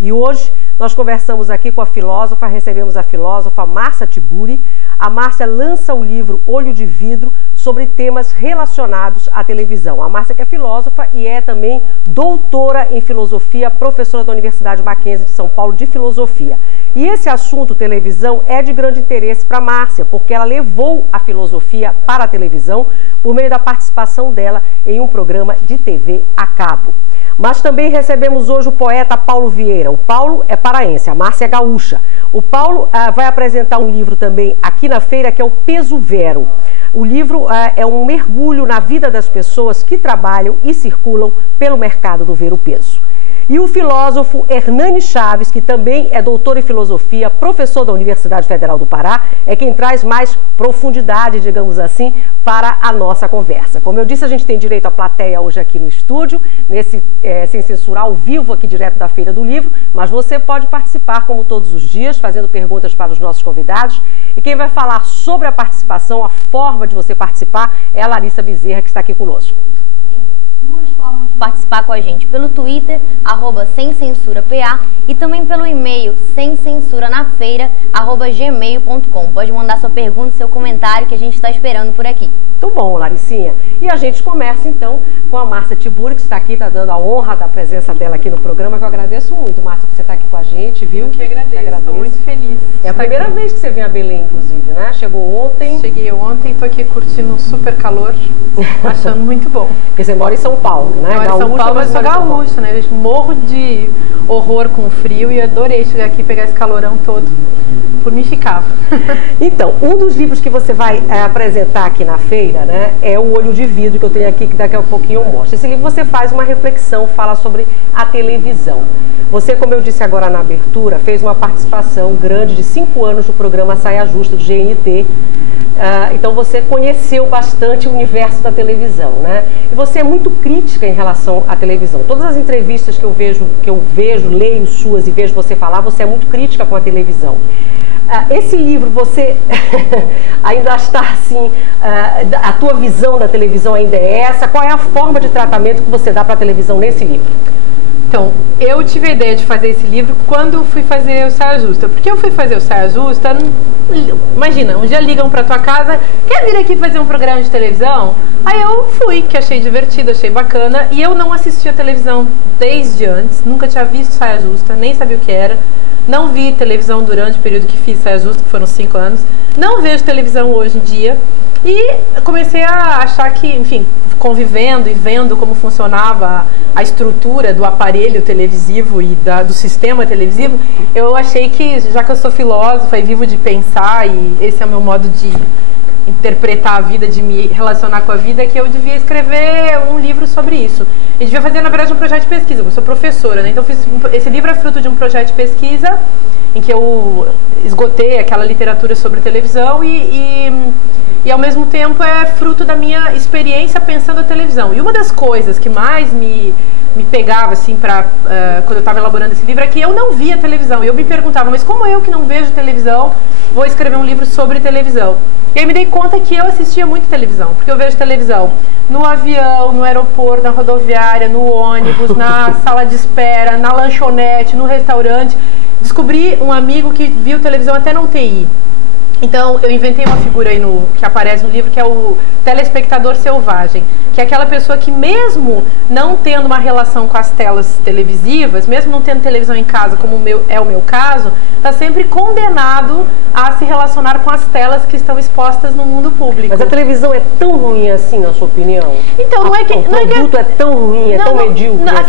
E hoje nós conversamos aqui com a filósofa, recebemos a filósofa Márcia Tiburi. A Márcia lança o livro Olho de Vidro sobre temas relacionados à televisão. A Márcia que é filósofa e é também doutora em filosofia, professora da Universidade Mackenzie de São Paulo de filosofia. E esse assunto, televisão, é de grande interesse para a Márcia, porque ela levou a filosofia para a televisão por meio da participação dela em um programa de TV a cabo. Mas também recebemos hoje o poeta Paulo Vieira. O Paulo é paraense, a Márcia é gaúcha. O Paulo vai apresentar um livro também aqui na feira, que é o Peso Vero. O livro é um mergulho na vida das pessoas que trabalham e circulam pelo mercado do ver-o-peso. E o filósofo Hernani Chaves, que também é doutor em filosofia, professor da Universidade Federal do Pará, é quem traz mais profundidade, digamos assim, para a nossa conversa. Como eu disse, a gente tem direito à plateia hoje aqui no estúdio, nesse Sem Censura ao vivo aqui direto da Feira do Livro, mas você pode participar como todos os dias, fazendo perguntas para os nossos convidados. E quem vai falar sobre a participação, a forma de você participar, é a Larissa Bezerra, que está aqui conosco. Participar com a gente pelo Twitter, @semcensurapa, e também pelo e-mail semcensuranafeira@gmail.com. Pode mandar sua pergunta, seu comentário, que a gente está esperando por aqui. Muito bom, Laricinha. E a gente começa então com a Márcia Tiburi, que está aqui, está dando a honra da presença dela aqui no programa, que eu agradeço muito, Márcia, por você estar aqui com a gente, viu? Eu que agradeço, estou muito feliz. É a primeira vez que você vem a Belém, inclusive, né? Chegou ontem. Cheguei ontem, estou aqui curtindo um super calor, achando muito bom. Porque você mora em São Paulo, né? Eu moro em São Paulo, mas sou gaúcha, né? Eu morro de horror com o frio e adorei chegar aqui e pegar esse calorão todo. Por mim ficava. Então, um dos livros que você vai apresentar aqui na feira, né, é o Olho de Vidro, que eu tenho aqui, que daqui a pouquinho eu mostro. Esse livro você faz uma reflexão, fala sobre a televisão. Você, como eu disse agora na abertura, fez uma participação grande de 5 anos no programa Saia Justa, do GNT. Então você conheceu bastante o universo da televisão, né? E você é muito crítica em relação à televisão. Todas as entrevistas que eu vejo, leio suas e vejo você falar, você é muito crítica com a televisão. Esse livro, você ainda está assim, a tua visão da televisão ainda é essa? Qual é a forma de tratamento que você dá para a televisão nesse livro? Então, eu tive a ideia de fazer esse livro quando fui fazer o Saia Justa. Porque eu fui fazer o Saia Justa, imagina, um dia ligam pra tua casa, quer vir aqui fazer um programa de televisão? Aí eu fui, que achei divertido, achei bacana, e eu não assistia televisão desde antes, nunca tinha visto Saia Justa, nem sabia o que era. Não vi televisão durante o período que fiz Saia Justa, que foram 5 anos. Não vejo televisão hoje em dia. E comecei a achar que, enfim, convivendo e vendo como funcionava a estrutura do aparelho televisivo e do sistema televisivo, eu achei que, já que eu sou filósofa e vivo de pensar, e esse é o meu modo de interpretar a vida, de me relacionar com a vida, que eu devia escrever um livro sobre isso. E devia fazer, na verdade, um projeto de pesquisa. Eu sou professora, né? Então esse livro é fruto de um projeto de pesquisa em que eu esgotei aquela literatura sobre televisão e ao mesmo tempo é fruto da minha experiência pensando a televisão. E uma das coisas que mais me pegava, assim, quando eu estava elaborando esse livro, é que eu não via televisão. E eu me perguntava, mas como eu que não vejo televisão, vou escrever um livro sobre televisão? E aí me dei conta que eu assistia muito televisão, porque eu vejo televisão no avião, no aeroporto, na rodoviária, no ônibus, na sala de espera, na lanchonete, no restaurante. Descobri um amigo que viu televisão até na UTI. Então, eu inventei uma figura aí que aparece no livro, que é o telespectador selvagem, que é aquela pessoa que, mesmo não tendo uma relação com as telas televisivas, mesmo não tendo televisão em casa, como é o meu caso, está sempre condenado a se relacionar com as telas que estão expostas no mundo público. Mas a televisão é tão ruim assim, na sua opinião? Então, não é que... O produto é tão ruim, é tão medíocre a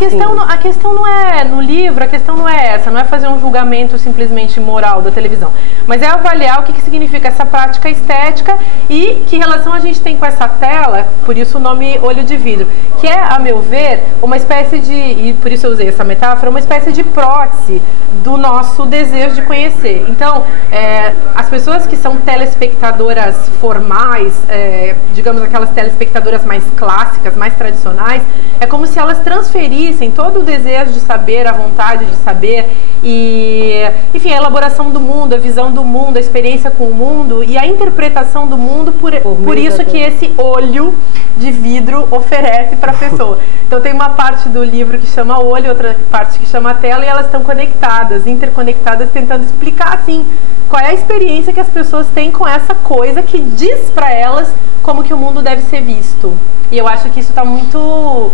questão não é, no livro, a questão não é essa, não é fazer um julgamento simplesmente moral da televisão, mas é avaliar o que significa essa prática estética e que relação a gente tem com essa tela, por isso o nome Olho de Vidro, que é, a meu ver, uma espécie de, e por isso eu usei essa metáfora, uma espécie de prótese do nosso desejo de conhecer. Então, as pessoas que são telespectadoras formais, digamos aquelas telespectadoras mais clássicas, mais tradicionais, é como se elas transferissem todo o desejo de saber, a vontade de saber e, enfim, a elaboração do mundo, a visão do mundo, a experiência com o mundo e a interpretação do mundo, por isso que esse olho de vidro oferece para a pessoa. Então tem uma parte do livro que chama olho, outra parte que chama tela, e elas estão conectadas, interconectadas, tentando explicar assim qual é a experiência que as pessoas têm com essa coisa que diz para elas como que o mundo deve ser visto. E eu acho que isso está muito...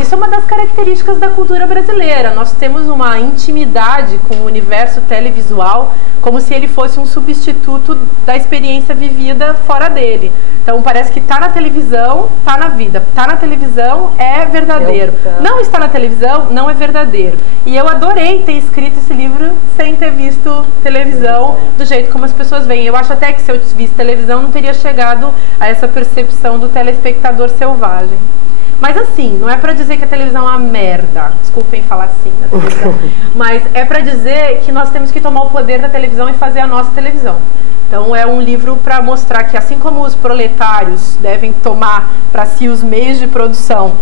isso é uma das características da cultura brasileira. Nós temos uma intimidade com o universo televisual, como se ele fosse um substituto da experiência vivida fora dele. Então parece que tá na televisão, tá na vida. Tá na televisão é verdadeiro. Não está na televisão, não é verdadeiro. E eu adorei ter escrito esse livro sem ter visto televisão do jeito como as pessoas veem. Eu acho até que se eu visse televisão não teria chegado a essa percepção do telespectador selvagem. Mas assim, não é pra dizer que a televisão é uma merda, desculpem falar assim na televisão, mas é pra dizer que nós temos que tomar o poder da televisão e fazer a nossa televisão. Então é um livro para mostrar que assim como os proletários devem tomar para si os meios de produção,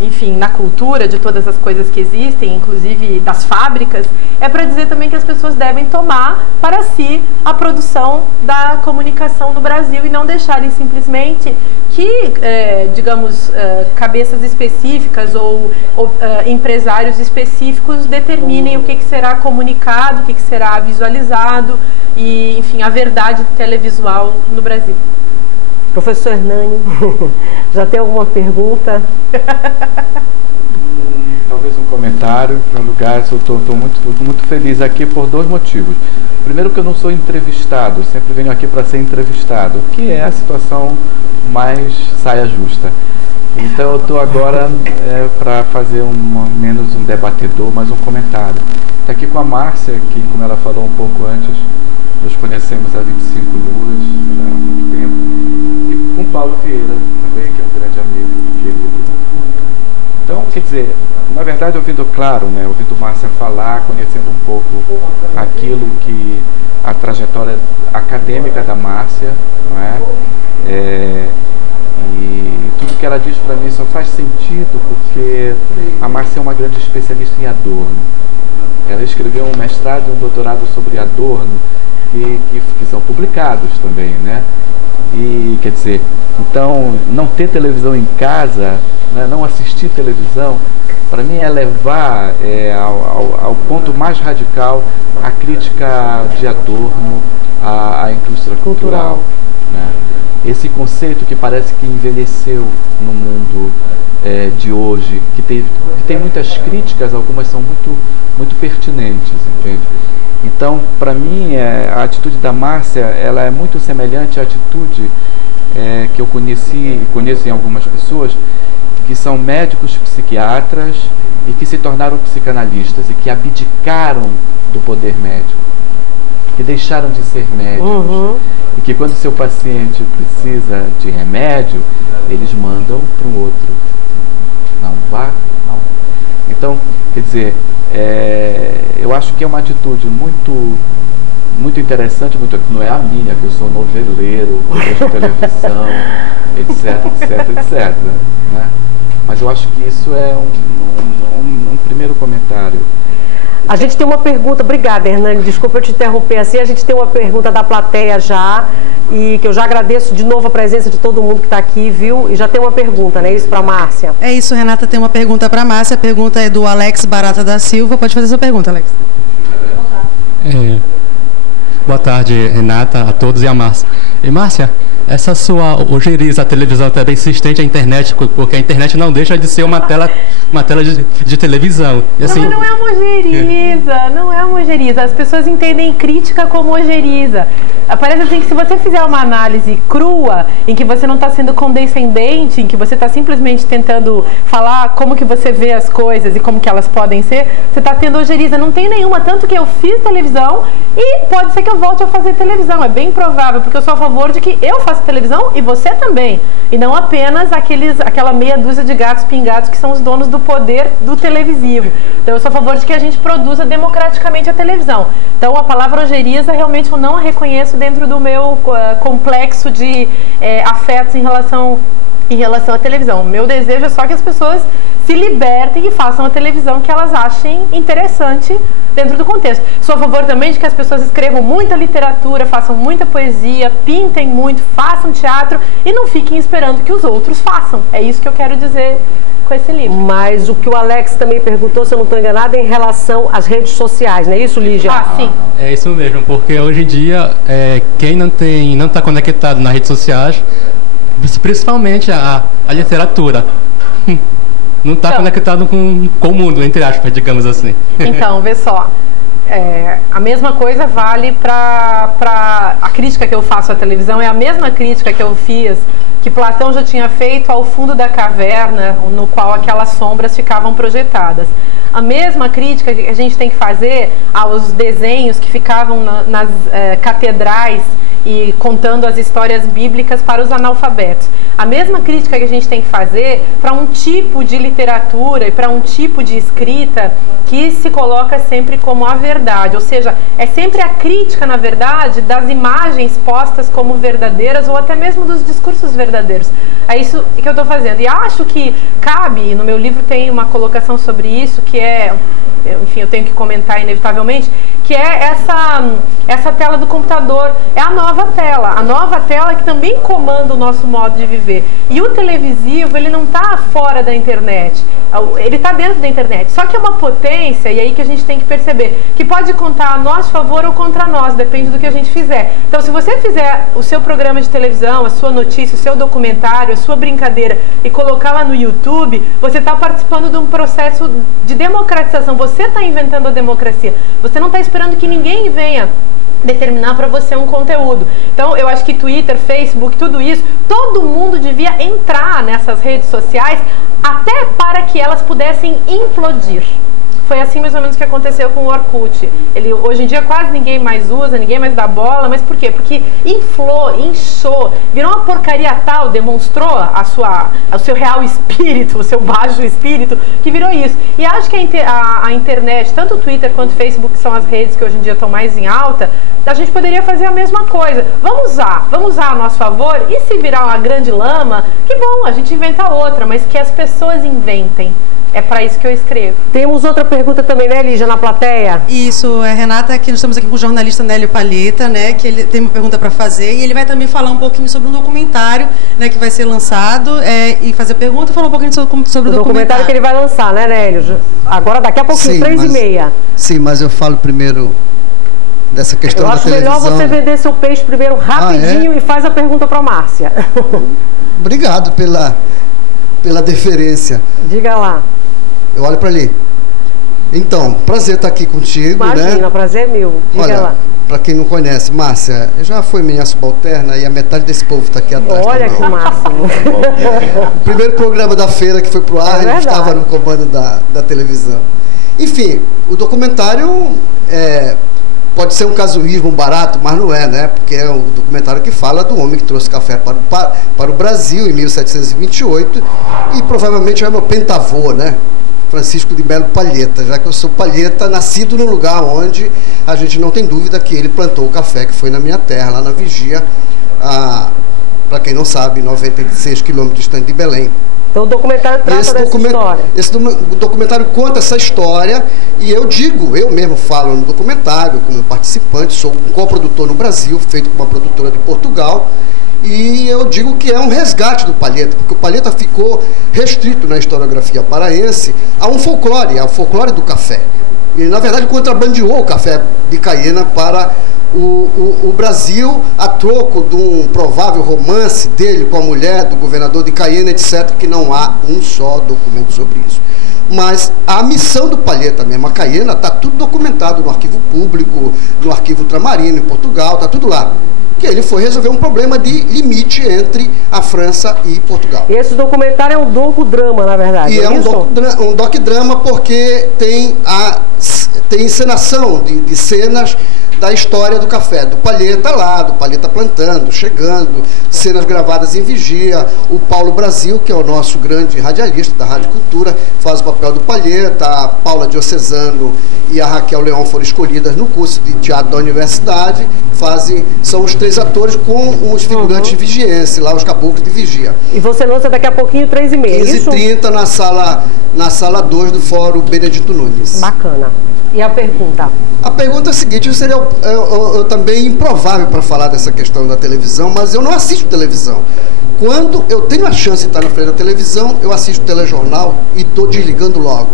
enfim, na cultura de todas as coisas que existem, inclusive das fábricas, é para dizer também que as pessoas devem tomar para si a produção da comunicação no Brasil e não deixarem simplesmente que, digamos, cabeças específicas ou empresários específicos determinem o que será comunicado, o que será visualizado e, enfim, a verdade televisual no Brasil. Professor Hernani, já tem alguma pergunta? Talvez um comentário, em primeiro lugar, eu estou muito feliz aqui por dois motivos. Primeiro que eu não sou entrevistado, eu sempre venho aqui para ser entrevistado, que é a situação mais saia justa. Então eu estou agora para fazer menos um debatedor, mais um comentário. Está aqui com a Márcia, que como ela falou um pouco antes, nos conhecemos há 25 luas, há muito tempo, e com o Paulo Vieira também, que é um grande amigo, querido. Então, quer dizer, na verdade ouvindo Márcia falar, conhecendo um pouco aquilo que a trajetória acadêmica da Márcia, não é? E tudo que ela diz para mim só faz sentido porque a Márcia é uma grande especialista em Adorno. Ela escreveu um mestrado e um doutorado sobre Adorno que são publicados também, né? E quer dizer, então não ter televisão em casa, né, não assistir televisão, para mim é levar ao ponto mais radical a crítica de Adorno à indústria cultural, né? Esse conceito que parece que envelheceu no mundo de hoje, que tem muitas críticas, algumas são muito pertinentes, entende? Então, para mim, a atitude da Márcia, ela é muito semelhante à atitude que eu conheço em algumas pessoas, que são médicos psiquiatras e que se tornaram psicanalistas e que abdicaram do poder médico, que deixaram de ser médicos, e que quando seu paciente precisa de remédio, eles mandam para um outro. Não vá, não. Então, quer dizer, eu acho que é uma atitude muito interessante, não é a minha, que eu sou noveleiro, vejo televisão, etc, né? Mas eu acho que isso é um primeiro comentário. A gente tem uma pergunta, obrigada Hernani, desculpa eu te interromper assim, a gente tem uma pergunta da plateia já, e que eu já agradeço de novo a presença de todo mundo que está aqui, viu? E já tem uma pergunta, né? Isso para a Márcia. É isso, Renata, tem uma pergunta para a Márcia, a pergunta é do Alex Barata da Silva, pode fazer sua pergunta, Alex. Boa tarde, Renata, a todos e a Márcia. E Márcia, essa sua ojeriza, a televisão está bem insistente, a internet, porque a internet não deixa de ser uma tela de televisão. E assim, não é uma ojeriza, não é uma ojeriza. As pessoas entendem crítica como ojeriza. Parece assim que se você fizer uma análise crua, em que você não está sendo condescendente, em que você está simplesmente tentando falar como que você vê as coisas e como que elas podem ser, você está tendo ojeriza. Não tem nenhuma, tanto que eu fiz televisão e pode ser que eu volte a fazer televisão. É bem provável, porque eu sou a favor de que eu faça televisão e você também. E não apenas aquela meia dúzia de gatos pingados que são os donos do poder do televisivo. Então eu sou a favor de que a gente produza democraticamente a televisão. Então a palavra ojeriza realmente eu não a reconheço dentro do meu complexo de afetos em relação à televisão. O meu desejo é só que as pessoas se libertem e façam a televisão que elas achem interessante dentro do contexto. Sou a favor também de que as pessoas escrevam muita literatura, façam muita poesia, pintem muito, façam teatro e não fiquem esperando que os outros façam. É isso que eu quero dizer com esse livro. Mas o que o Alex também perguntou, se eu não estou enganada, é em relação às redes sociais, não é isso, Lígia? Ah, sim. É isso mesmo, porque hoje em dia, quem não está conectado nas redes sociais, principalmente a literatura, não está conectado com o mundo, entre aspas, digamos assim. Então, vê só. A mesma coisa vale para a crítica que eu faço à televisão, é a mesma crítica que eu fiz, que Platão já tinha feito ao fundo da caverna, no qual aquelas sombras ficavam projetadas. A mesma crítica que a gente tem que fazer aos desenhos que ficavam nas catedrais e contando as histórias bíblicas para os analfabetos. A mesma crítica que a gente tem que fazer para um tipo de literatura e para um tipo de escrita que se coloca sempre como a verdade, ou seja, é sempre a crítica, na verdade, das imagens postas como verdadeiras ou até mesmo dos discursos verdadeiros. É isso que eu estou fazendo. E acho que cabe, no meu livro tem uma colocação sobre isso, que enfim, eu tenho que comentar inevitavelmente, que é essa tela do computador, é a nova tela que também comanda o nosso modo de viver. E o televisivo, ele não está fora da internet, ele está dentro da internet, só que é uma potência, e aí que a gente tem que perceber, que pode contar a nosso favor ou contra nós, depende do que a gente fizer. Então, se você fizer o seu programa de televisão, a sua notícia, o seu documentário, a sua brincadeira e colocar lá no YouTube, você está participando de um processo de democratização, você está inventando a democracia, você não está esperando que ninguém venha determinar para você um conteúdo. Então, eu acho que Twitter, Facebook, tudo isso, todo mundo devia entrar nessas redes sociais até para que elas pudessem implodir. Foi assim mais ou menos que aconteceu com o Orkut. Hoje em dia quase ninguém mais usa, ninguém mais dá bola, mas por quê? Porque inflou, inchou, virou uma porcaria tal, demonstrou o seu real espírito, o seu baixo espírito, que virou isso. E acho que a internet, tanto o Twitter quanto o Facebook, que são as redes que hoje em dia estão mais em alta, a gente poderia fazer a mesma coisa. Vamos usar a nosso favor, e se virar uma grande lama, que bom, a gente inventa outra, mas que as pessoas inventem. É para isso que eu escrevo. Temos outra pergunta também, né, Lígia, na plateia? Isso, Renata, que nós estamos aqui com o jornalista Nélio Palheta, né, que ele tem uma pergunta para fazer, e ele vai também falar um pouquinho sobre um documentário, né, que vai ser lançado, e fazer pergunta e falar um pouquinho sobre o documentário que ele vai lançar, né, Nélio? Agora, daqui a pouquinho, 3h30. Sim, mas eu falo primeiro dessa questão da televisão. Eu acho melhor você vender seu peixe primeiro rapidinho e faz a pergunta para a Márcia. Obrigado pela deferência. Diga lá. Eu olho para ali. Então, prazer estar aqui contigo. Imagina, prazer é meu. Diga lá. Para quem não conhece, Márcia, já foi minha subalterna e a metade desse povo está aqui atrás. Olha que máximo. O primeiro programa da feira que foi pro ar, ele estava no comando da televisão. Enfim, o documentário pode ser um casuísmo barato, mas não é, né? Porque é um documentário que fala do homem que trouxe café para o Brasil em 1728 e provavelmente é meu pentavô, né? Francisco de Melo Palheta, já que eu sou palheta, nascido num lugar onde a gente não tem dúvida que ele plantou o café, que foi na minha terra, lá na Vigia, para quem não sabe, 96 quilômetros distante de Belém. Então o documentário trata dessa história. Esse documentário conta essa história e eu mesmo falo no documentário, como participante, sou um coprodutor no Brasil, feito com uma produtora de Portugal, e eu digo que é um resgate do Palheta, porque o Palheta ficou restrito na historiografia paraense a um folclore, ao folclore do café. E, na verdade, contrabandeou o café de Caiena para o Brasil, a troco de um provável romance dele com a mulher do governador de Caiena, etc., que não há um só documento sobre isso. Mas a missão do Palheta mesmo, a Caiena, está tudo documentado no arquivo público, no arquivo ultramarino, em Portugal, está tudo lá. Que ele foi resolver um problema de limite entre a França e Portugal. E esse documentário é um docudrama, na verdade. E é um docudrama porque tem encenação de cenas da história do café, do Palheta lá, do Palheta plantando, chegando, cenas gravadas em vigia. O Paulo Brasil, que é o nosso grande radialista da Rádio Cultura, faz o papel do Palheta. A Paula Diocesano e a Raquel Leão foram escolhidas no curso de teatro da universidade, são os 3 atores com os figurantes vigienses, lá os caboclos de vigia. E você lança daqui a pouquinho 3h30, 15h30 na sala 2 do Fórum Benedito Nunes. Bacana. E a pergunta? A pergunta é a seguinte: eu seria eu também improvável para falar dessa questão da televisão, mas eu não assisto televisão. Quando eu tenho a chance de estar na frente da televisão, eu assisto telejornal e estou desligando logo.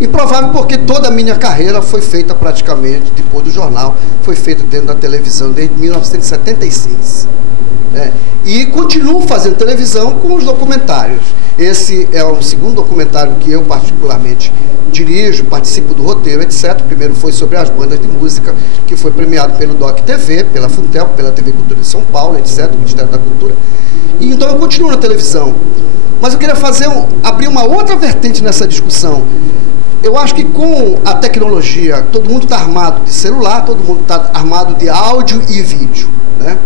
Improvável porque toda a minha carreira foi feita praticamente, depois do jornal, foi feita dentro da televisão desde 1976. E continuo fazendo televisão com os documentários. Esse é o segundo documentário que eu particularmente dirijo, participo do roteiro, etc. O primeiro foi sobre as bandas de música, que foi premiado pelo DOC TV, pela Funtel, pela TV Cultura de São Paulo, etc., do Ministério da Cultura. E então eu continuo na televisão. Mas eu queria abrir uma outra vertente nessa discussão. Eu acho que com a tecnologia, todo mundo está armado de celular, todo mundo está armado de áudio e vídeo, né?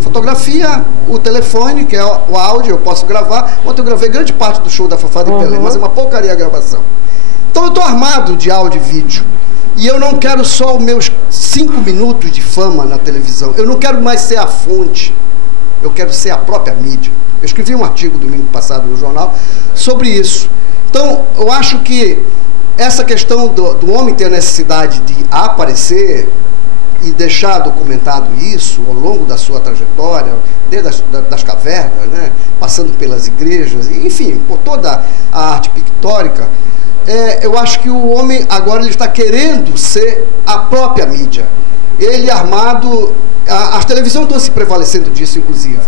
Fotografia, o telefone, que é o áudio, eu posso gravar. Ontem eu gravei grande parte do show da Fafá de Pelé, mas é uma porcaria a gravação. Então eu estou armado de áudio e vídeo. E eu não quero só os meus 5 minutos de fama na televisão. Eu não quero mais ser a fonte. Eu quero ser a própria mídia. Eu escrevi um artigo domingo passado no jornal sobre isso. Então, eu acho que essa questão do homem ter a necessidade de aparecer e deixar documentado isso ao longo da sua trajetória, desde das cavernas, né, passando pelas igrejas, enfim, por toda a arte pictórica, eu acho que o homem agora ele está querendo ser a própria mídia. Ele armado, as televisões estão se prevalecendo disso, inclusive.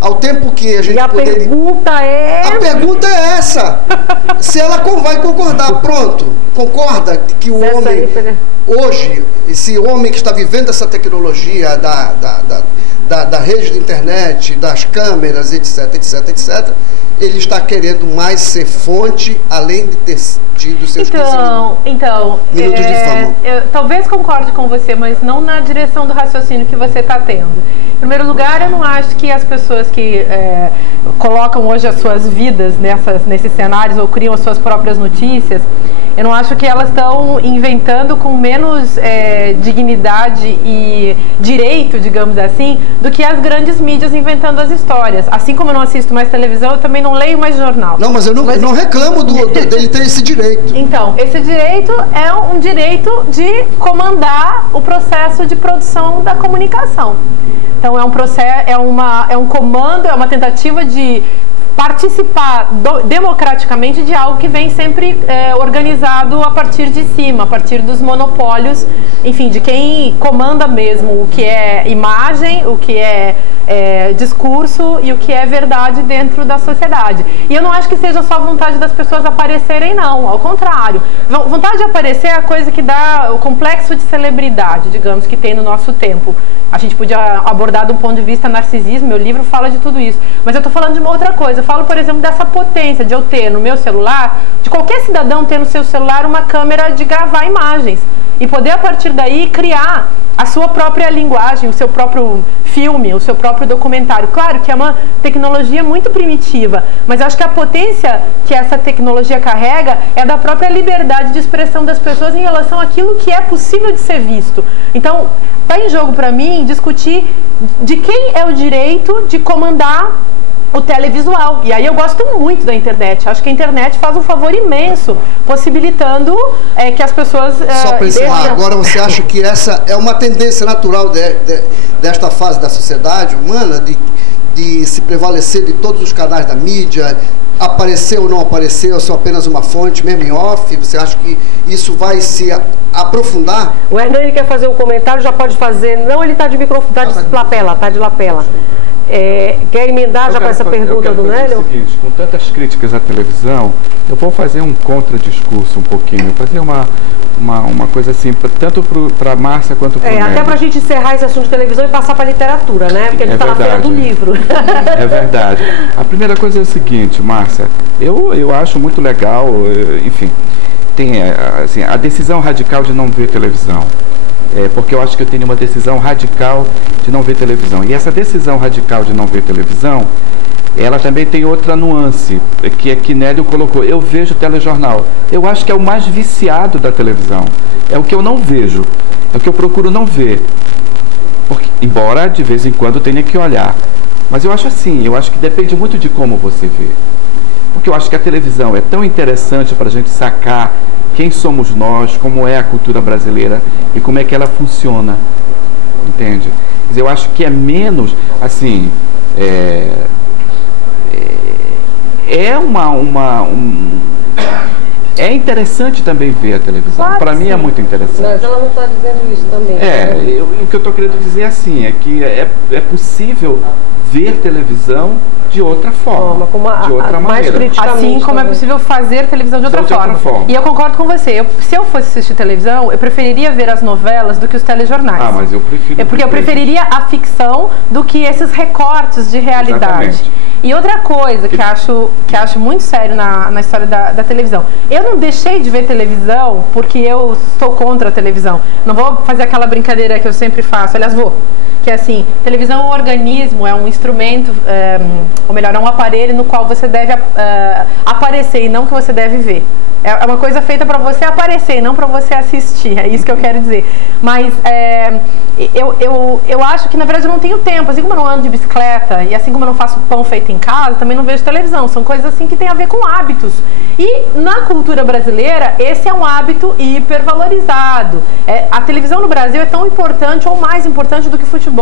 Ao tempo que a gente pergunta é... A pergunta é essa. Se ela vai concordar, pronto. Concorda que o homem, hoje, esse homem que está vivendo essa tecnologia da rede de internet, das câmeras, etc, etc, etc, ele está querendo mais ser fonte, além de ter tido seus 15 minutos de fama. Eu talvez concorde com você, mas não na direção do raciocínio que você está tendo. Em primeiro lugar, eu não acho que as pessoas que colocam hoje as suas vidas nesses cenários ou criam as suas próprias notícias, eu não acho que elas estão inventando com menos dignidade e direito, digamos assim, do que as grandes mídias inventando as histórias. Assim como eu não assisto mais televisão, eu também não leio mais jornal. Não, mas eu não reclamo dele ter esse direito. Então, esse direito é um direito de comandar o processo de produção da comunicação. Então, é um processo, é um comando, é uma tentativa de participar democraticamente de algo que vem sempre organizado a partir de cima, a partir dos monopólios, enfim, de quem comanda mesmo o que é imagem, o que é discurso e o que é verdade dentro da sociedade. E eu não acho que seja só vontade das pessoas aparecerem, não, ao contrário. Vontade de aparecer é a coisa que dá o complexo de celebridade, digamos, que tem no nosso tempo. A gente podia abordar do ponto de vista narcisismo, meu livro fala de tudo isso. Mas eu estou falando de uma outra coisa. Eu falo, por exemplo, dessa potência de eu ter no meu celular, de qualquer cidadão ter no seu celular uma câmera de gravar imagens. E poder, a partir daí, criar a sua própria linguagem, o seu próprio filme, o seu próprio documentário. Claro que é uma tecnologia muito primitiva, mas acho que a potência que essa tecnologia carrega é da própria liberdade de expressão das pessoas em relação àquilo que é possível de ser visto. Então, está em jogo para mim discutir de quem é o direito de comandar o televisual. E aí eu gosto muito da internet. Acho que a internet faz um favor imenso, possibilitando que as pessoas... Só para encerrar, agora você acha que essa é uma tendência natural desta fase da sociedade humana, de se prevalecer de todos os canais da mídia, aparecer ou não aparecer, ou só apenas uma fonte, mesmo em off? Você acha que isso vai se aprofundar? O Hernani quer fazer um comentário, já pode fazer. Não, ele está de microfone, está de lapela, está de lapela. Quer emendar já com essa pergunta do Nélio? O seguinte, com tantas críticas à televisão, eu vou fazer um contradiscurso um pouquinho, fazer uma coisa assim, tanto para a Márcia quanto para o Nélio. Até para a gente encerrar esse assunto de televisão e passar para a literatura, né? Porque a gente está na feira do livro. É verdade. A primeira coisa é o seguinte, Márcia, eu acho muito legal, enfim, tem assim, a decisão radical de não ver televisão. porque eu acho que eu tenho uma decisão radical de não ver televisão. E essa decisão radical de não ver televisão, ela também tem outra nuance, que Nélio colocou. Eu vejo telejornal. Eu acho que é o mais viciado da televisão. É o que eu não vejo. É o que eu procuro não ver. Porque, embora de vez em quando tenha que olhar. Mas eu acho assim, eu acho que depende muito de como você vê. Porque eu acho que a televisão é tão interessante para a gente sacar quem somos nós, como é a cultura brasileira e como é que ela funciona. Entende? Mas eu acho que é menos, assim, é interessante também ver a televisão. Claro, para mim é muito interessante. Mas ela não está dizendo isso também. O que eu estou querendo dizer assim é que é possível ver televisão de outra forma, de outra maneira. Assim como é possível fazer televisão de outra forma. E eu concordo com você. Se eu fosse assistir televisão, eu preferiria ver as novelas do que os telejornais. Ah, mas eu prefiro. Porque eu preferiria a ficção do que esses recortes de realidade. Exatamente. E outra coisa que acho muito sério na história da televisão. Eu não deixei de ver televisão porque eu estou contra a televisão. Não vou fazer aquela brincadeira que eu sempre faço. Aliás, vou. Que é assim, televisão é um organismo, é um instrumento, ou melhor, é um aparelho no qual você deve aparecer e não que você deve ver. É uma coisa feita para você aparecer e não para você assistir, é isso que eu quero dizer. Mas eu acho que na verdade eu não tenho tempo, assim como eu não ando de bicicleta e assim como eu não faço pão feito em casa, também não vejo televisão. São coisas assim que tem a ver com hábitos. E na cultura brasileira, esse é um hábito hipervalorizado. A televisão no Brasil é tão importante ou mais importante do que o futebol.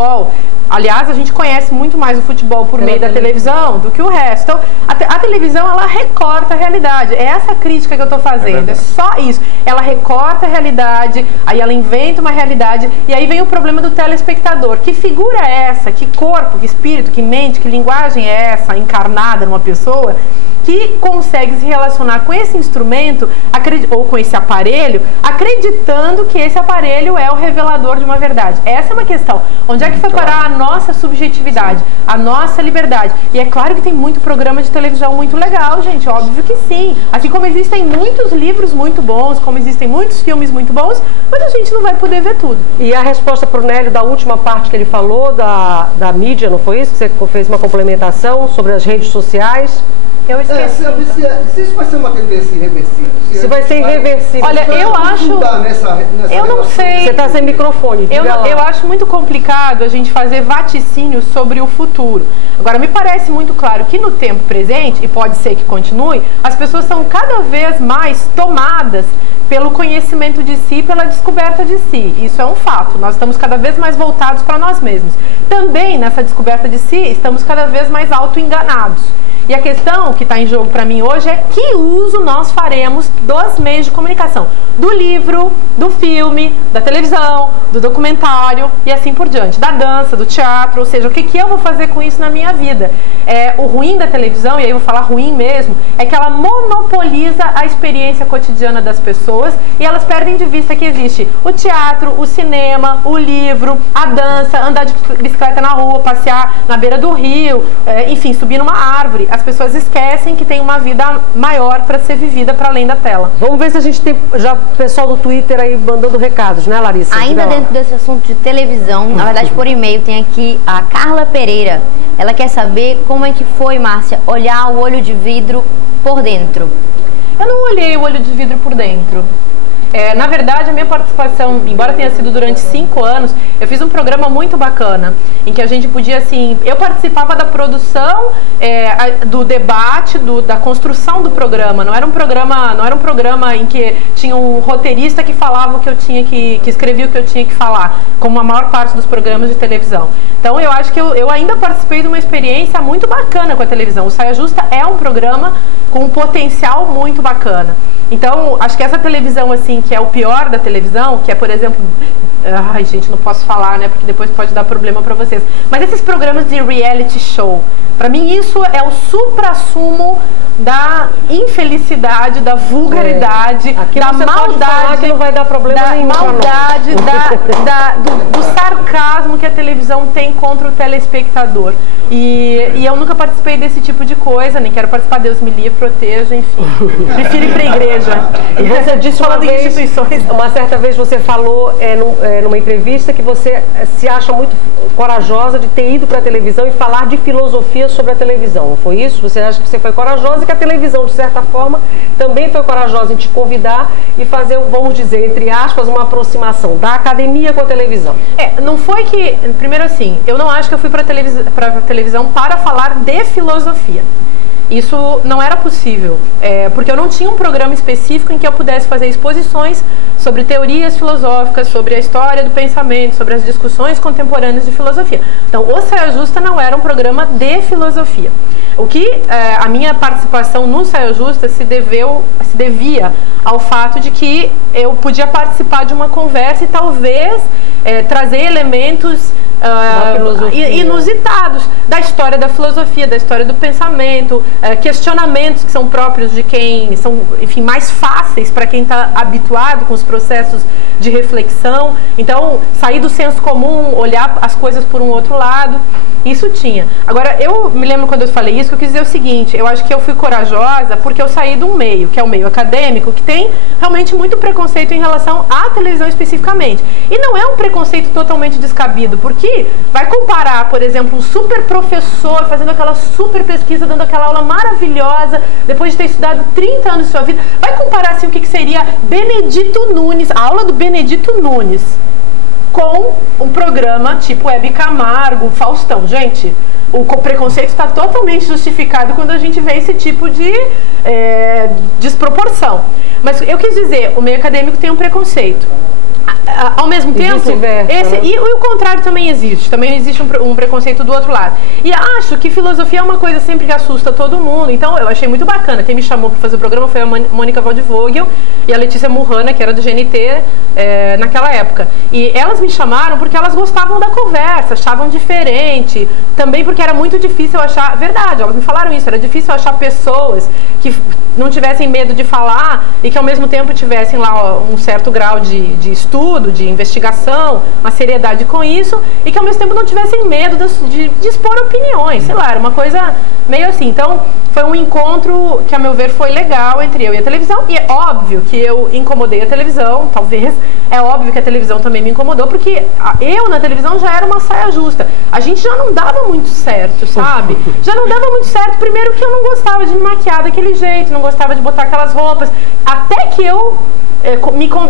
Aliás, a gente conhece muito mais o futebol por meio da televisão do que o resto. Então, a televisão, ela recorta a realidade. É essa crítica que eu estou fazendo. É só isso. Ela recorta a realidade, aí ela inventa uma realidade, e aí vem o problema do telespectador. Que figura é essa? Que corpo, que espírito, que mente, que linguagem é essa encarnada numa pessoa que consegue se relacionar com esse instrumento ou com esse aparelho, acreditando que esse aparelho é o revelador de uma verdade. Essa é uma questão. Onde é que foi parar a nossa subjetividade, a nossa liberdade? E é claro que tem muito programa de televisão muito legal, gente, óbvio que sim. Assim como existem muitos livros muito bons, como existem muitos filmes muito bons, mas a gente não vai poder ver tudo. E a resposta para o Nélio da última parte que ele falou, da mídia, não foi isso? Você fez uma complementação sobre as redes sociais? Eu esqueci. Se isso vai ser uma tendência irreversível. Se vai ser irreversível. Olha, eu acho... eu não sei. Você está sem microfone. Eu acho muito complicado a gente fazer vaticínios sobre o futuro. Agora, me parece muito claro que no tempo presente, e pode ser que continue, as pessoas são cada vez mais tomadas pelo conhecimento de si, pela descoberta de si. Isso é um fato. Nós estamos cada vez mais voltados para nós mesmos. Também, nessa descoberta de si, estamos cada vez mais auto-enganados. E a questão que está em jogo para mim hoje é que uso nós faremos dos meios de comunicação. Do livro, do filme, da televisão, do documentário e assim por diante. Da dança, do teatro, ou seja, o que eu vou fazer com isso na minha vida? O ruim da televisão, e aí eu vou falar ruim mesmo, é que ela monopoliza a experiência cotidiana das pessoas e elas perdem de vista que existe o teatro, o cinema, o livro, a dança, andar de bicicleta na rua, passear na beira do rio, enfim, subir numa árvore. As pessoas esquecem que tem uma vida maior para ser vivida para além da tela. Vamos ver se a gente tem já o pessoal do Twitter aí mandando recados, né, Larissa? Ainda dentro desse assunto de televisão, na verdade por e-mail, tem aqui a Carla Pereira. Ela quer saber como é que foi, Márcia, olhar o olho de vidro por dentro. Eu não olhei o olho de vidro por dentro. Na verdade, a minha participação, embora tenha sido durante 5 anos, eu fiz um programa muito bacana, em que a gente podia, assim, eu participava da produção, do debate, da construção do programa. Não era um programa em que tinha um roteirista que falava o que eu tinha que escrevia o que eu tinha que falar, como a maior parte dos programas de televisão. Então, eu acho que eu ainda participei de uma experiência muito bacana com a televisão. O Saia Justa é um programa com um potencial muito bacana. Então, acho que essa televisão, assim, que é o pior da televisão, que é, por exemplo... Ai, gente, não posso falar, né? Porque depois pode dar problema pra vocês. Mas esses programas de reality show, pra mim isso é o suprassumo da infelicidade, da vulgaridade, da maldade, que não vai dar problema nenhum, da maldade, do sarcasmo que a televisão tem contra o telespectador. E eu nunca participei desse tipo de coisa, nem quero participar, Deus me livre, proteja, enfim. Prefiro ir pra igreja. E você disse uma certa vez você falou numa entrevista que você se acha muito corajosa de ter ido para a televisão e falar de filosofia sobre a televisão. Foi isso? Você acha que você foi corajosa e que a televisão, de certa forma, também foi corajosa em te convidar e fazer, vamos dizer, entre aspas, uma aproximação da academia com a televisão? Não foi que... Primeiro assim, eu não acho que eu fui para a televisão para falar de filosofia. Isso não era possível, porque eu não tinha um programa específico em que eu pudesse fazer exposições sobre teorias filosóficas, sobre a história do pensamento, sobre as discussões contemporâneas de filosofia. Então, o Saia Justa não era um programa de filosofia. O que a minha participação no Saia Justa se devia ao fato de que eu podia participar de uma conversa e talvez trazer elementos inusitados da história da filosofia, da história do pensamento, questionamentos que são próprios de quem são, enfim, mais fáceis para quem está habituado com os processos de reflexão. Então, sair do senso comum, olhar as coisas por um outro lado, isso tinha. Agora, eu me lembro quando eu falei isso, que eu quis dizer o seguinte: eu acho que eu fui corajosa porque eu saí de um meio, que é o meio acadêmico, que tem realmente muito preconceito em relação à televisão especificamente. E não é um preconceito totalmente descabido, porque vai comparar, por exemplo, um super professor fazendo aquela super pesquisa, dando aquela aula maravilhosa, depois de ter estudado 30 anos de sua vida, vai comparar assim o que seria Benedito Nunes, a aula do Benedito Nunes, com um programa tipo Hebe Camargo, Faustão. Gente, o preconceito está totalmente justificado quando a gente vê esse tipo de desproporção. Mas eu quis dizer, o meio acadêmico tem um preconceito. Ao mesmo tempo, e o contrário também existe um preconceito do outro lado. E acho que filosofia é uma coisa sempre que assusta todo mundo. Então eu achei muito bacana. Quem me chamou para fazer o programa foi a Mônica Waldvogel e a Letícia Murrana, que era do GNT naquela época. E elas me chamaram porque elas gostavam da conversa, achavam diferente, também porque era muito difícil eu achar, verdade, elas me falaram isso, era difícil eu achar pessoas que não tivessem medo de falar e que ao mesmo tempo tivessem lá um certo grau de estudo, de investigação, uma seriedade com isso, e que ao mesmo tempo não tivessem medo de expor opiniões, sei lá, era uma coisa meio assim. Então foi um encontro que, a meu ver, foi legal entre eu e a televisão, e é óbvio que eu incomodei a televisão, talvez, é óbvio que a televisão também me incomodou, porque eu na televisão já era uma saia justa, a gente já não dava muito certo, sabe? Já não dava muito certo, primeiro que eu não gostava de me maquiar daquele jeito, não gostava de botar aquelas roupas, até que eu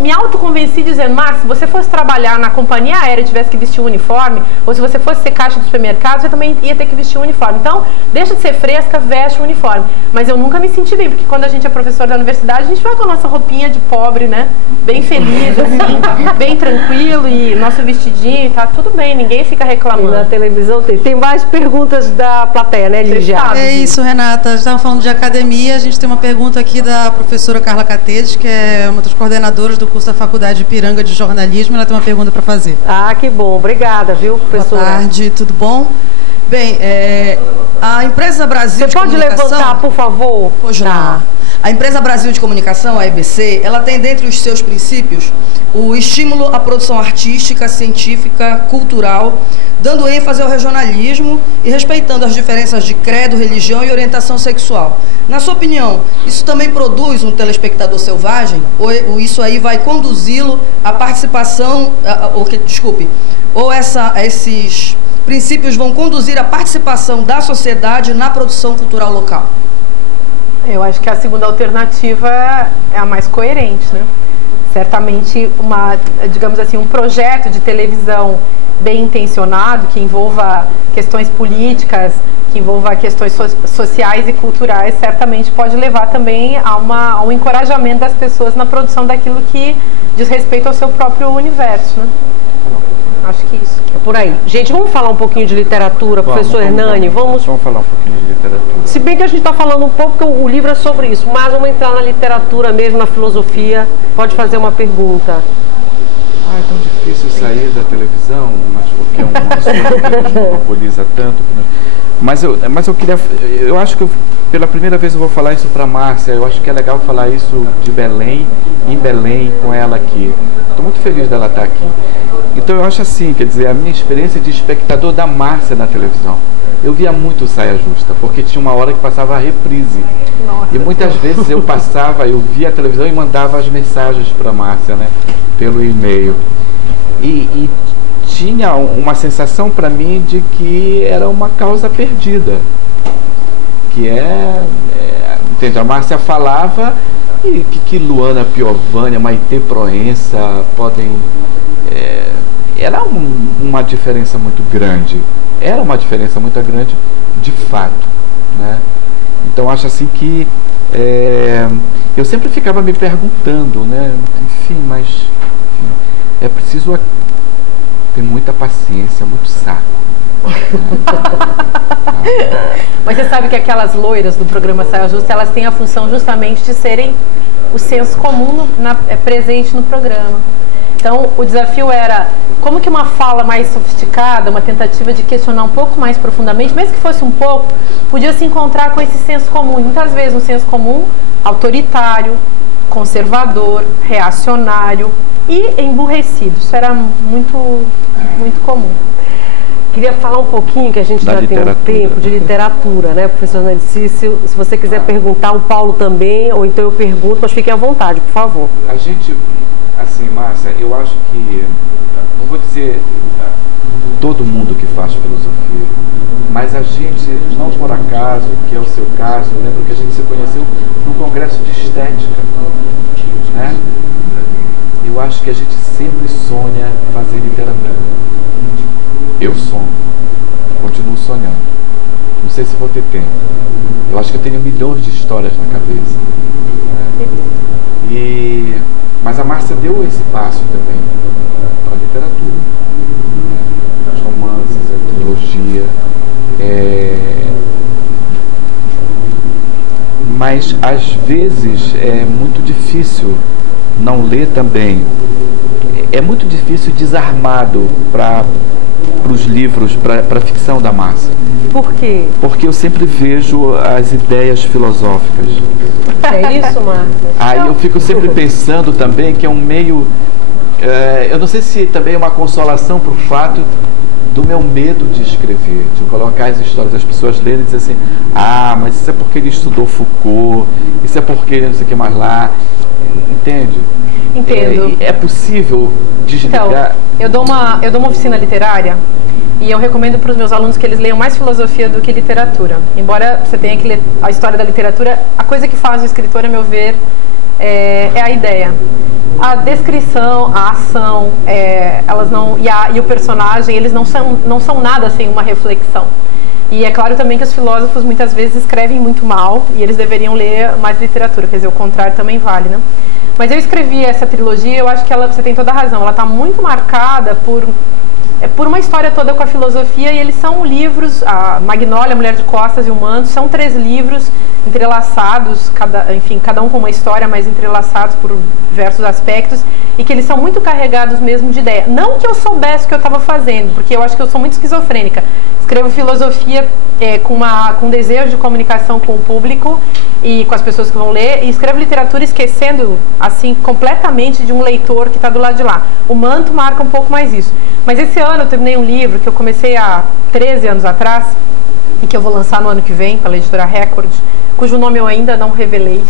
me autoconvenci dizendo: Márcia, se você fosse trabalhar na companhia aérea e tivesse que vestir um uniforme, ou se você fosse ser caixa do supermercado, você também ia ter que vestir um uniforme. Então, deixa de ser fresca, veste um uniforme. Mas eu nunca me senti bem, porque quando a gente é professor da universidade, a gente vai com a nossa roupinha de pobre, né? Bem feliz, assim, bem tranquilo, e nosso vestidinho, tá tudo bem, ninguém fica reclamando. Na televisão tem mais perguntas da plateia, né, Lígia? É isso, Renata. Estavam falando de academia, a gente tem uma pergunta aqui da professora Carla Catedes, que é uma das coordenadoras do curso da Faculdade de Ipiranga de Jornalismo. Ela tem uma pergunta para fazer. Ah, que bom. Obrigada, viu, professora? Boa tarde, tudo bom? Bem, a Empresa Brasil de Comunicação... Você pode levantar, por favor? Hoje não. A Empresa Brasil de Comunicação, a EBC, ela tem dentre os seus princípios o estímulo à produção artística, científica, cultural, dando ênfase ao regionalismo e respeitando as diferenças de credo, religião e orientação sexual. Na sua opinião, isso também produz um telespectador selvagem? Ou isso aí vai conduzi-lo à participação... esses princípios vão conduzir à participação da sociedade na produção cultural local? Eu acho que a segunda alternativa é a mais coerente, né? Certamente digamos assim, um projeto de televisão bem intencionado, que envolva questões políticas, que envolva questões sociais e culturais, certamente pode levar também a um encorajamento das pessoas na produção daquilo que diz respeito ao seu próprio universo, né? Acho que isso. É por aí. Gente, vamos falar um pouquinho de literatura, professor Hernani? Vamos falar um pouquinho de literatura. Se bem que a gente está falando um pouco, porque o livro é sobre isso, mas vamos entrar na literatura mesmo, na filosofia. Pode fazer uma pergunta. É tão difícil sair da televisão, mas porque é um assunto que nos monopoliza tanto. Mas eu queria... Eu acho que pela primeira vez eu vou falar isso para a Márcia. Eu acho que é legal falar isso de Belém, em Belém, com ela aqui. Estou muito feliz dela estar aqui. Então eu acho assim, quer dizer, a minha experiência de espectador da Márcia na televisão. Eu via muito Saia Justa, porque tinha uma hora que passava a reprise. Nossa, e muitas vezes eu via a televisão e mandava as mensagens para a Márcia, né, pelo e-mail. E tinha uma sensação para mim de que era uma causa perdida. Que entende? A Márcia falava e que Luana Piovani, Maitê Proença podem... era uma diferença muito grande. Era uma diferença muito grande, de fato, né? Então, acho assim que eu sempre ficava me perguntando, né? Enfim, mas é preciso ter muita paciência, muito saco. Mas você sabe que aquelas loiras do programa Saia Justa, elas têm a função justamente de serem o senso comum presente no programa. Então, o desafio era como que uma fala mais sofisticada, uma tentativa de questionar um pouco mais profundamente, mesmo que fosse um pouco, podia se encontrar com esse senso comum. E muitas vezes um senso comum autoritário, conservador, reacionário e emburrecido. Isso era muito, muito comum. Queria falar um pouquinho, que a gente já tem um tempo, de literatura, né, professor Narcísio? Se você quiser perguntar, o Paulo também, ou então eu pergunto, mas fique à vontade, por favor. A gente, assim, Márcia, eu acho que, não vou dizer todo mundo que faz filosofia, mas a gente, não por acaso, que é o seu caso, eu lembro que a gente se conheceu num congresso de estética, né? Eu acho que a gente sempre sonha fazer literatura. Eu sonho, continuo sonhando. Não sei se vou ter tempo. Eu acho que eu tenho milhões de histórias na cabeça, né? Mas a Márcia deu esse passo também para a literatura, né? Os romances, a trilogia. Mas às vezes é muito difícil não ler também. É muito difícil desarmado para os livros, para a ficção da Márcia. Por quê? Porque eu sempre vejo as ideias filosóficas. É isso, Márcia? Aí eu fico sempre pensando também que é um meio... eu não sei se também é uma consolação para o fato do meu medo de escrever, de colocar as histórias, as pessoas lerem e dizer assim, mas isso é porque ele estudou Foucault, isso é porque ele não sei o que mais lá. Entende? Entendo. É possível desligar... Então, eu dou uma oficina literária e eu recomendo para os meus alunos que eles leiam mais filosofia do que literatura. Embora você tenha que ler a história da literatura, a coisa que faz o escritor, a meu ver, é a ideia. A descrição, a ação, elas não, e o personagem, eles não são nada sem uma reflexão. E é claro também que os filósofos muitas vezes escrevem muito mal e eles deveriam ler mais literatura, quer dizer, o contrário também vale, né? Mas eu escrevi essa trilogia, eu acho que você tem toda a razão, ela está muito marcada por uma história toda com a filosofia, e eles são livros, a Magnólia, a Mulher de Costas e o Manto, são 3 livros entrelaçados, cada um com uma história, mas entrelaçados por diversos aspectos, e que eles são muito carregados mesmo de ideia. Não que eu soubesse o que eu estava fazendo, porque eu acho que eu sou muito esquizofrênica. Escrevo filosofia com desejo de comunicação com o público e com as pessoas que vão ler, e escrevo literatura esquecendo, assim, completamente de um leitor que está do lado de lá. O Manto marca um pouco mais isso. Mas esse ano eu terminei um livro que eu comecei há 13 anos atrás, e que eu vou lançar no ano que vem, pela editora Record, cujo nome eu ainda não revelei.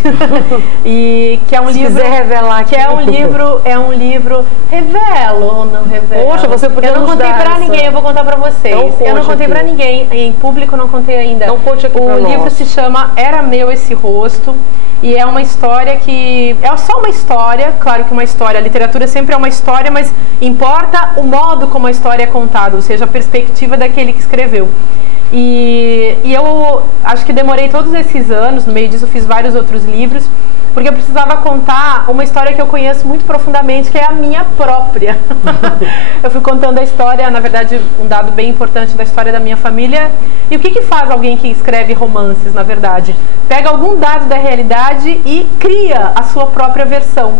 E que é um livro... Se quiser revelar aqui. Que é um livro... Revelo ou não revelo? Poxa, você podia Eu não contei pra ninguém, eu vou contar pra vocês. Então, eu não contei pra ninguém, em público não contei ainda. Então conte aqui pra nós. O livro se chama Era Meu Esse Rosto, e é uma história que... É só uma história, claro que uma história, a literatura sempre é uma história, mas importa o modo como a história é contada, ou seja, a perspectiva daquele que escreveu. E eu acho que demorei todos esses anos, no meio disso eu fiz vários outros livros, porque eu precisava contar uma história que eu conheço muito profundamente, que é a minha própria. Eu fui contando a história, na verdade, um dado bem importante da história da minha família. E o que faz alguém que escreve romances, na verdade? Pega algum dado da realidade e cria a sua própria versão.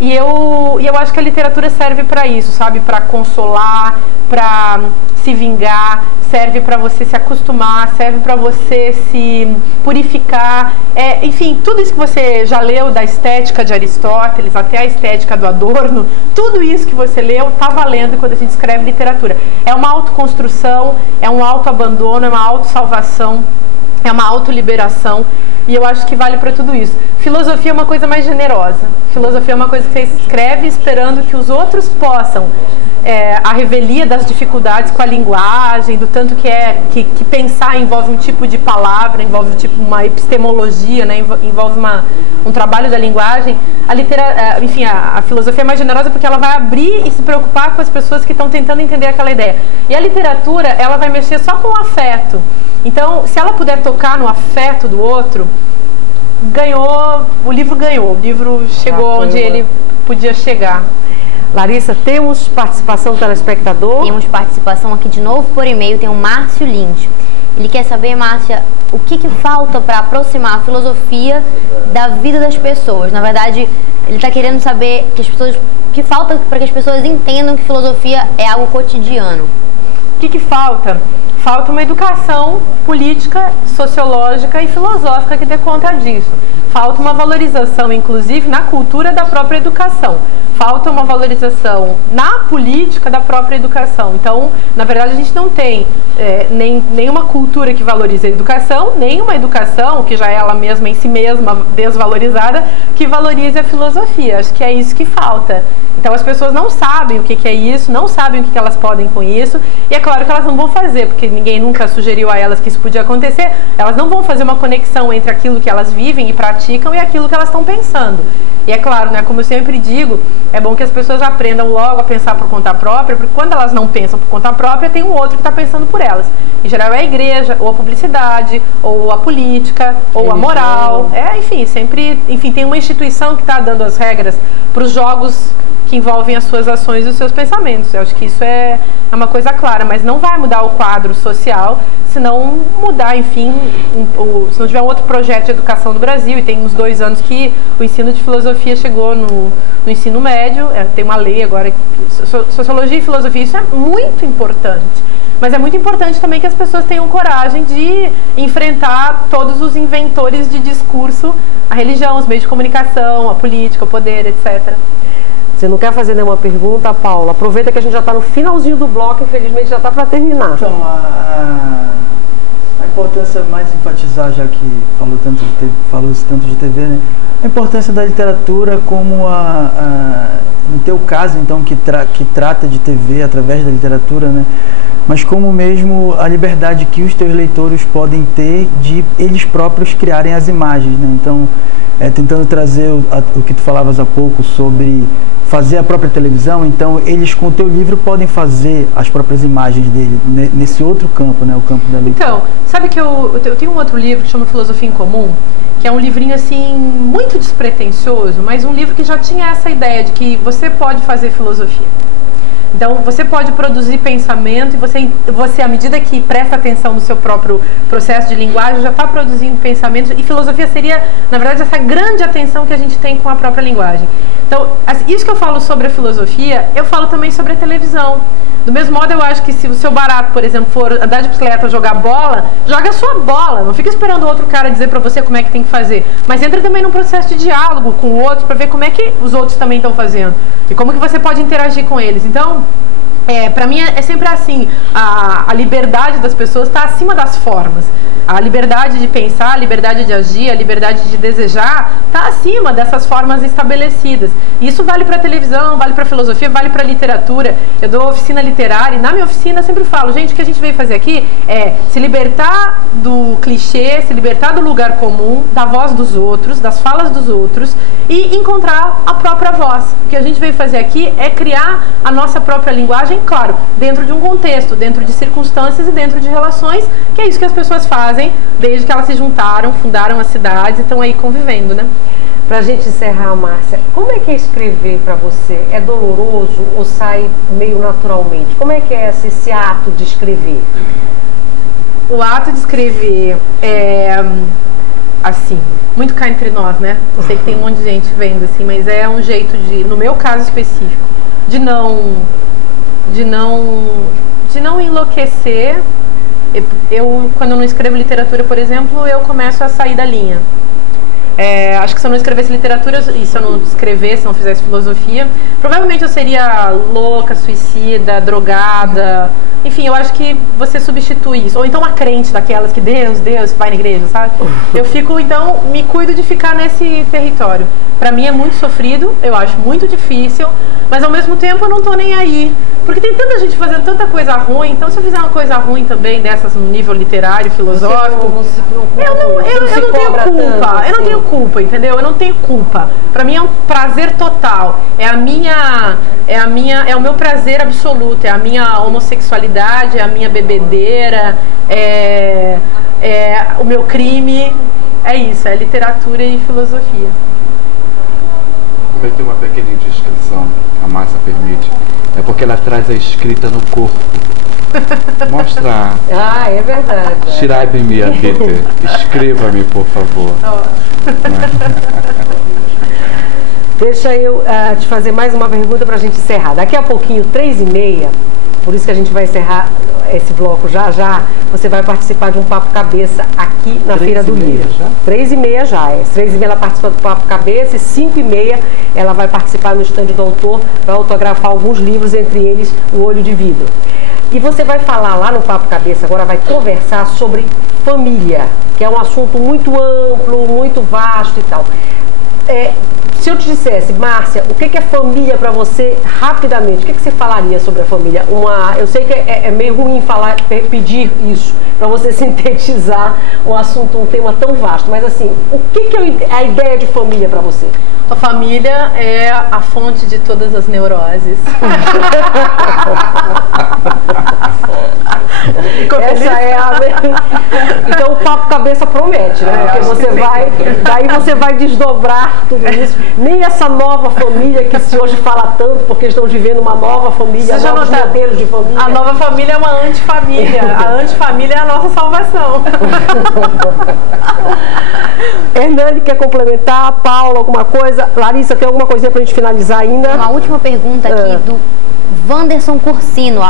E eu acho que a literatura serve para isso, sabe? Para consolar, para se vingar, serve para você se acostumar, serve para você se purificar. Enfim, tudo isso que você já leu da estética de Aristóteles, até a estética do Adorno, tudo isso que você leu está valendo quando a gente escreve literatura. É uma autoconstrução, é um autoabandono, é uma autossalvação, é uma autoliberação. E eu acho que vale para tudo isso. Filosofia é uma coisa mais generosa. Filosofia é uma coisa que você escreve esperando que os outros possam a revelia das dificuldades com a linguagem, do tanto que pensar envolve um tipo de palavra, envolve uma epistemologia, né? Envolve um trabalho da linguagem. A filosofia é mais generosa porque ela vai abrir e se preocupar com as pessoas que estão tentando entender aquela ideia. E a literatura, ela vai mexer só com o afeto. Então, se ela puder tocar no afeto do outro, o livro chegou onde ele podia chegar. Larissa, temos participação do telespectador? Temos participação aqui de novo por e-mail, tem o Márcio Lins. Ele quer saber, Márcia, o que falta para aproximar a filosofia da vida das pessoas. Na verdade, ele está querendo saber o que falta para que as pessoas entendam que filosofia é algo cotidiano. O que falta? Falta uma educação política, sociológica e filosófica que dê conta disso. Falta uma valorização, inclusive, na cultura da própria educação. Falta uma valorização na política da própria educação. Então, na verdade, a gente não tem nenhuma cultura que valorize a educação, nenhuma educação, que já é ela mesma em si mesma desvalorizada, que valorize a filosofia. Acho que é isso que falta. Então, as pessoas não sabem o que é isso, não sabem o que elas podem com isso, e é claro que elas não vão fazer, porque ninguém nunca sugeriu a elas que isso podia acontecer, elas não vão fazer uma conexão entre aquilo que elas vivem e praticam e aquilo que elas estão pensando. E é claro, né, como eu sempre digo, é bom que as pessoas aprendam logo a pensar por conta própria, porque quando elas não pensam por conta própria, tem um outro que está pensando por elas. Em geral é a igreja, ou a publicidade, ou a política, ou a moral. Enfim, tem uma instituição que está dando as regras para os jogos que envolvem as suas ações e os seus pensamentos. Eu acho que isso é uma coisa clara, mas não vai mudar o quadro social se não mudar, enfim, se não tiver um outro projeto de educação do Brasil. E tem uns 2 anos que o ensino de filosofia chegou no ensino médio, tem uma lei agora, sociologia e filosofia, isso é muito importante. Mas é muito importante também que as pessoas tenham coragem de enfrentar todos os inventores de discurso, a religião, os meios de comunicação, a política, o poder, etc. Você não quer fazer nenhuma pergunta, Paula? Aproveita que a gente já está no finalzinho do bloco, infelizmente já está para terminar. Então, a importância mais enfatizar, já que falou-se tanto de TV, né? A importância da literatura como no teu caso, então, que trata de TV através da literatura, né? Mas como mesmo a liberdade que os teus leitores podem ter de eles próprios criarem as imagens, né? Então, tentando trazer o que tu falavas há pouco sobre fazer a própria televisão, então eles com o teu livro podem fazer as próprias imagens dele nesse outro campo, né, o campo da leitura. Então, sabe que eu tenho um outro livro que chama Filosofia em Comum, que é um livrinho assim muito despretensioso, mas um livro que já tinha essa ideia de que você pode fazer filosofia. Então, você pode produzir pensamento e você, à medida que presta atenção no seu próprio processo de linguagem, já está produzindo pensamento. E filosofia seria, na verdade, essa grande atenção que a gente tem com a própria linguagem. Então, isso que eu falo sobre a filosofia, eu falo também sobre a televisão. Do mesmo modo, eu acho que se o seu barato, por exemplo, for andar de bicicleta, jogar bola, joga a sua bola. Não fica esperando o outro cara dizer pra você como é que tem que fazer. Mas entra também num processo de diálogo com o outro pra ver como é que os outros também estão fazendo. E como que você pode interagir com eles. Então, pra mim é sempre assim, a liberdade das pessoas está acima das formas. A liberdade de pensar, a liberdade de agir, a liberdade de desejar está acima dessas formas estabelecidas. E isso vale para a televisão, vale para a filosofia, vale para a literatura. Eu dou oficina literária e na minha oficina eu sempre falo, gente, o que a gente veio fazer aqui é se libertar do clichê, se libertar do lugar comum, da voz dos outros, das falas dos outros e encontrar a própria voz. O que a gente veio fazer aqui é criar a nossa própria linguagem, claro, dentro de um contexto, dentro de circunstâncias e dentro de relações, que é isso que as pessoas fazem desde que elas se juntaram, fundaram as cidades e estão aí convivendo, né? Pra gente encerrar, Márcia, como é que é escrever para você? É doloroso ou sai meio naturalmente? Como é que é esse ato de escrever? O ato de escrever é, assim, muito cá entre nós, né? Eu sei que tem um monte de gente vendo, assim, mas é um jeito de, no meu caso específico, de não enlouquecer. Quando eu não escrevo literatura, por exemplo, eu começo a sair da linha. Acho que se eu não escrevesse literatura e se eu não escrevesse, se não fizesse filosofia, provavelmente eu seria louca, suicida, drogada. Enfim, eu acho que você substitui isso. Ou então uma crente daquelas que Deus, vai na igreja, sabe? Eu fico, então, me cuido de ficar nesse território. Pra mim é muito sofrido, eu acho muito difícil, mas ao mesmo tempo eu não tô nem aí. Porque tem tanta gente fazendo tanta coisa ruim, então se eu fizer uma coisa ruim também dessas no nível literário, filosófico, eu não tenho culpa, eu não tenho culpa, entendeu? Eu não tenho culpa. Pra mim é um prazer total. É o meu prazer absoluto, é a minha homossexualidade, é a minha bebedeira, é o meu crime. É isso, é literatura e filosofia. Vai ter uma pequena indiscrição, a Márcia permite. É porque ela traz a escrita no corpo. Mostra. Ah, é verdade. Schreibe-me, bitte. Escreva-me, por favor. Deixa eu te fazer mais uma pergunta para a gente encerrar. Daqui a pouquinho, 3h30, por isso que a gente vai encerrar esse bloco já. Você vai participar de um Papo Cabeça aqui na Feira do Livro. 3h30 já. 3h30 ela participa do Papo Cabeça e 5h30 ela vai participar no estande do autor, vai autografar alguns livros, entre eles O Olho de Vidro. E você vai falar lá no Papo Cabeça, agora vai conversar sobre família, que é um assunto muito amplo, muito vasto e tal. Se eu te dissesse, Márcia, o que é família para você, rapidamente, o que você falaria sobre a família? Eu sei que é meio ruim pedir isso, para você sintetizar um assunto, um tema tão vasto, mas assim, o que é a ideia de família para você? A família é a fonte de todas as neuroses. Essa é a... Então o Papo Cabeça promete, né? Porque você vai desdobrar tudo isso. Nem essa nova família que se hoje fala tanto, porque estamos vivendo uma nova família, novos modelos de família. A nova família é uma antifamília. A antifamília é a nossa salvação. Hernani quer complementar? Paula, alguma coisa? Larissa, tem alguma coisinha pra gente finalizar ainda? Uma última pergunta aqui do Wanderson Cursino,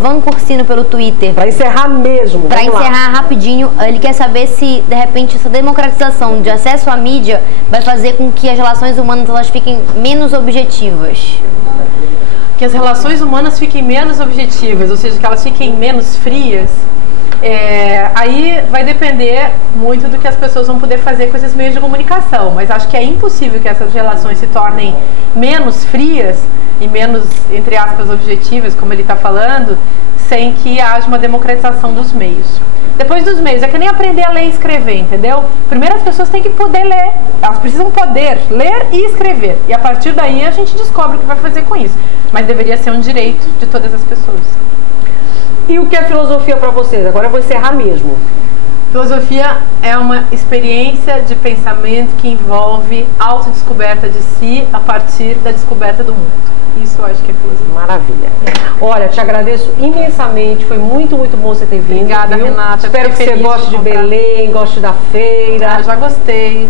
@vancursino pelo Twitter. Para encerrar mesmo. Para encerrar rapidinho, ele quer saber se, de repente, essa democratização de acesso à mídia vai fazer com que as relações humanas elas fiquem menos objetivas. Que as relações humanas fiquem menos objetivas, ou seja, que elas fiquem menos frias. Aí vai depender muito do que as pessoas vão poder fazer com esses meios de comunicação, mas acho que é impossível que essas relações se tornem menos frias e menos, entre aspas, objetivas, como ele está falando, sem que haja uma democratização dos meios. Depois dos meios, é que nem aprender a ler e escrever, entendeu? Primeiro as pessoas têm que poder ler, elas precisam poder ler e escrever, e a partir daí a gente descobre o que vai fazer com isso, mas deveria ser um direito de todas as pessoas. E o que é filosofia para vocês? Agora eu vou encerrar mesmo. Filosofia é uma experiência de pensamento que envolve autodescoberta de si a partir da descoberta do mundo. Isso eu acho que é filosofia. Maravilha. Olha, te agradeço imensamente, foi muito, muito bom você ter vindo. Obrigada, viu? Renata. Espero que você goste de Belém, goste da feira. Já gostei.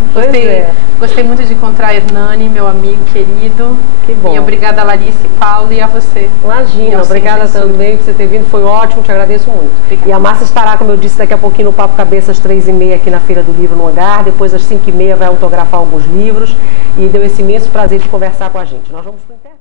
Gostei muito de encontrar a Hernani, meu amigo querido. Que bom. E obrigada a Larissa e Paulo e a você. Imagina, obrigada também por você ter vindo, foi ótimo, te agradeço muito. Obrigada. E a Márcia estará, como eu disse, daqui a pouquinho no Papo Cabeça, às 3h30 aqui na Feira do Livro no Hangar, depois às 5h30 vai autografar alguns livros e deu esse imenso prazer de conversar com a gente. Nós vamos pro intervalo.